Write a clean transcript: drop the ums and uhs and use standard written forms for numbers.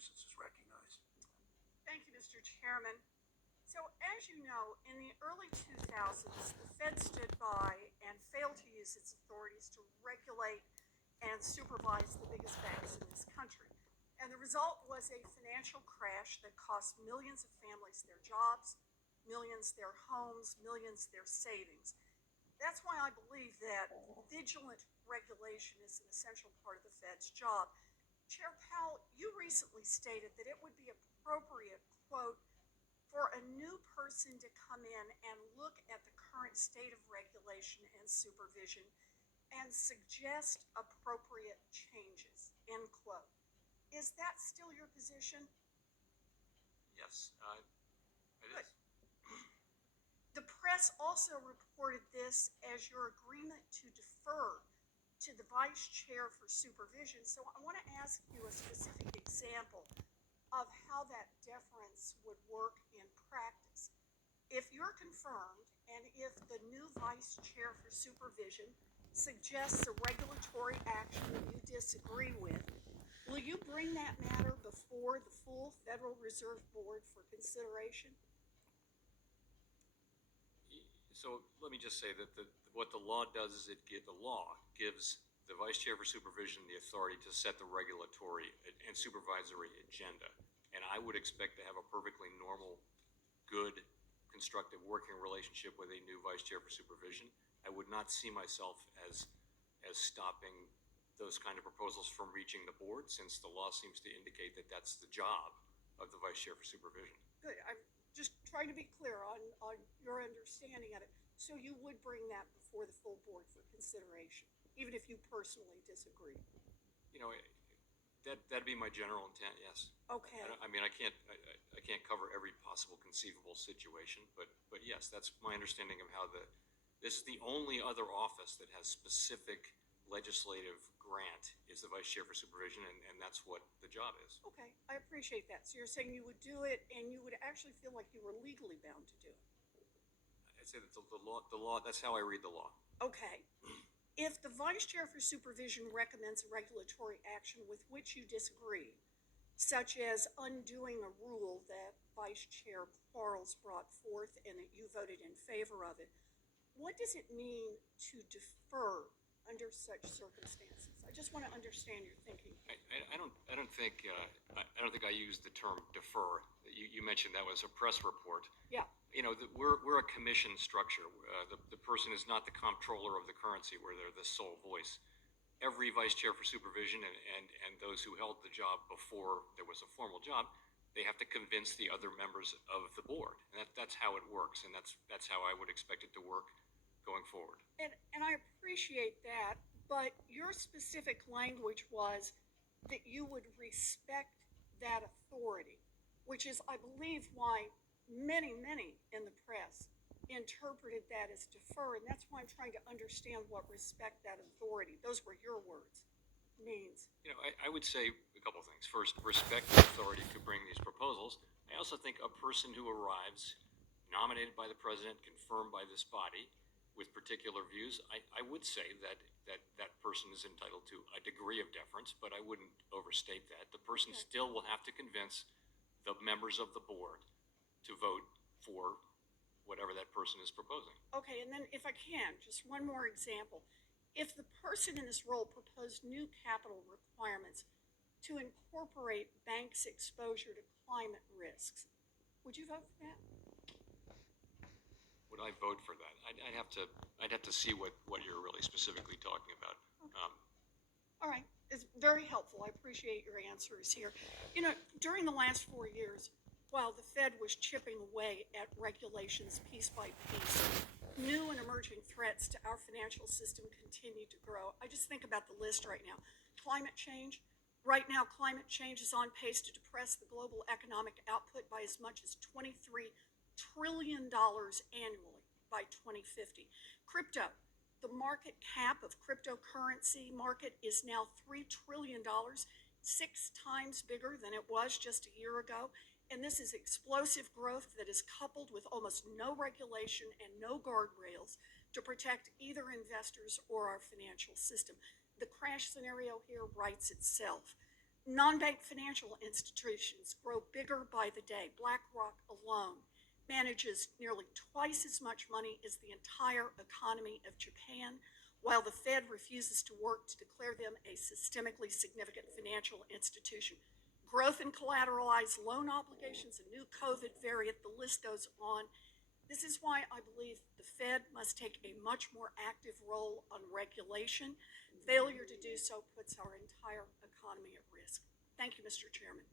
Massachusetts is recognized. Thank you, Mr. Chairman. So as you know, in the early 2000s, the Fed stood by and failed to use its authorities to regulate and supervise the biggest banks in this country. And the result was a financial crash that cost millions of families their jobs, millions their homes, millions their savings. That's why I believe that vigilant regulation is an essential part of the Fed's job. Chair Powell, you recently stated that it would be appropriate, quote, for a new person to come in and look at the current state of regulation and supervision and suggest appropriate changes, end quote. Is that still your position? Yes, it is. The press also reported this as your agreement to defer to the vice chair for supervision. So I want to ask you a specific example of how that deference would work in practice. If you're confirmed, and if the new vice chair for supervision suggests a regulatory action that you disagree with, will you bring that matter before the full Federal Reserve Board for consideration? So let me just say that what the law does is the law gives the vice chair for supervision the authority to set the regulatory and supervisory agenda. And I would expect to have a perfectly normal, good, constructive working relationship with a new vice chair for supervision. I would not see myself as stopping those kind of proposals from reaching the board, since the law seems to indicate that that's the job of the vice chair for supervision. Good. I'm just trying to be clear on your understanding of it. So you would bring that before the full board for consideration, even if you personally disagree? You know, that'd be my general intent, yes. Okay. I mean, I can't cover every possible conceivable situation, but yes, that's my understanding of how this is the only other office that has specific legislative grant is the vice chair for supervision, and that's what the job is. Okay, I appreciate that. So you're saying you would do it, and you would actually feel like you were legally bound to do it? I'd say that the law, that's how I read the law. Okay. If the vice chair for supervision recommends a regulatory action with which you disagree, such as undoing a rule that Vice Chair Quarles brought forth and that you voted in favor of it, what does it mean to defer under such circumstances? I just want to understand your thinking. I don't think I used the term defer. You mentioned that was a press report. Yeah. You know, we're a commission structure. The person is not the comptroller of the currency, where they're the sole voice. Every vice chair for supervision and those who held the job before there was a formal job, they have to convince the other members of the board, and that's how it works, and that's how I would expect it to work going forward. And I appreciate that, but your specific language was that you would respect that authority, which is, I believe, why many in the press interpreted that as defer, and that's why I'm trying to understand what respect that authority, those were your words, means. You know, I would say a couple things. First, respect the authority to bring these proposals. I also think a person who arrives nominated by the president, confirmed by this body, with particular views, I would say that person is entitled to a degree of deference, but I wouldn't overstate that. The person still will have to convince the members of the board to vote for whatever that person is proposing. Okay, and then if I can, just one more example. If the person in this role proposed new capital requirements to incorporate banks' exposure to climate risks, would you vote for that? Would I vote for that? I'd have to see what you're really specifically talking about. Okay. All right, it's very helpful. I appreciate your answers here. You know, during the last 4 years, while the Fed was chipping away at regulations piece by piece, new and emerging threats to our financial system continue to grow. I just think about the list right now. Climate change. Right now, climate change is on pace to depress the global economic output by as much as $23 trillion annually by 2050. Crypto. The market cap of cryptocurrency market is now $3 trillion, 6 times bigger than it was just a year ago. And this is explosive growth that is coupled with almost no regulation and no guardrails to protect either investors or our financial system. The crash scenario here writes itself. Non-bank financial institutions grow bigger by the day. BlackRock alone manages nearly twice as much money as the entire economy of Japan, while the Fed refuses to work to declare them a systemically significant financial institution. Growth in collateralized loan obligations, a new COVID variant, the list goes on. This is why I believe the Fed must take a much more active role on regulation. Failure to do so puts our entire economy at risk. Thank you, Mr. Chairman.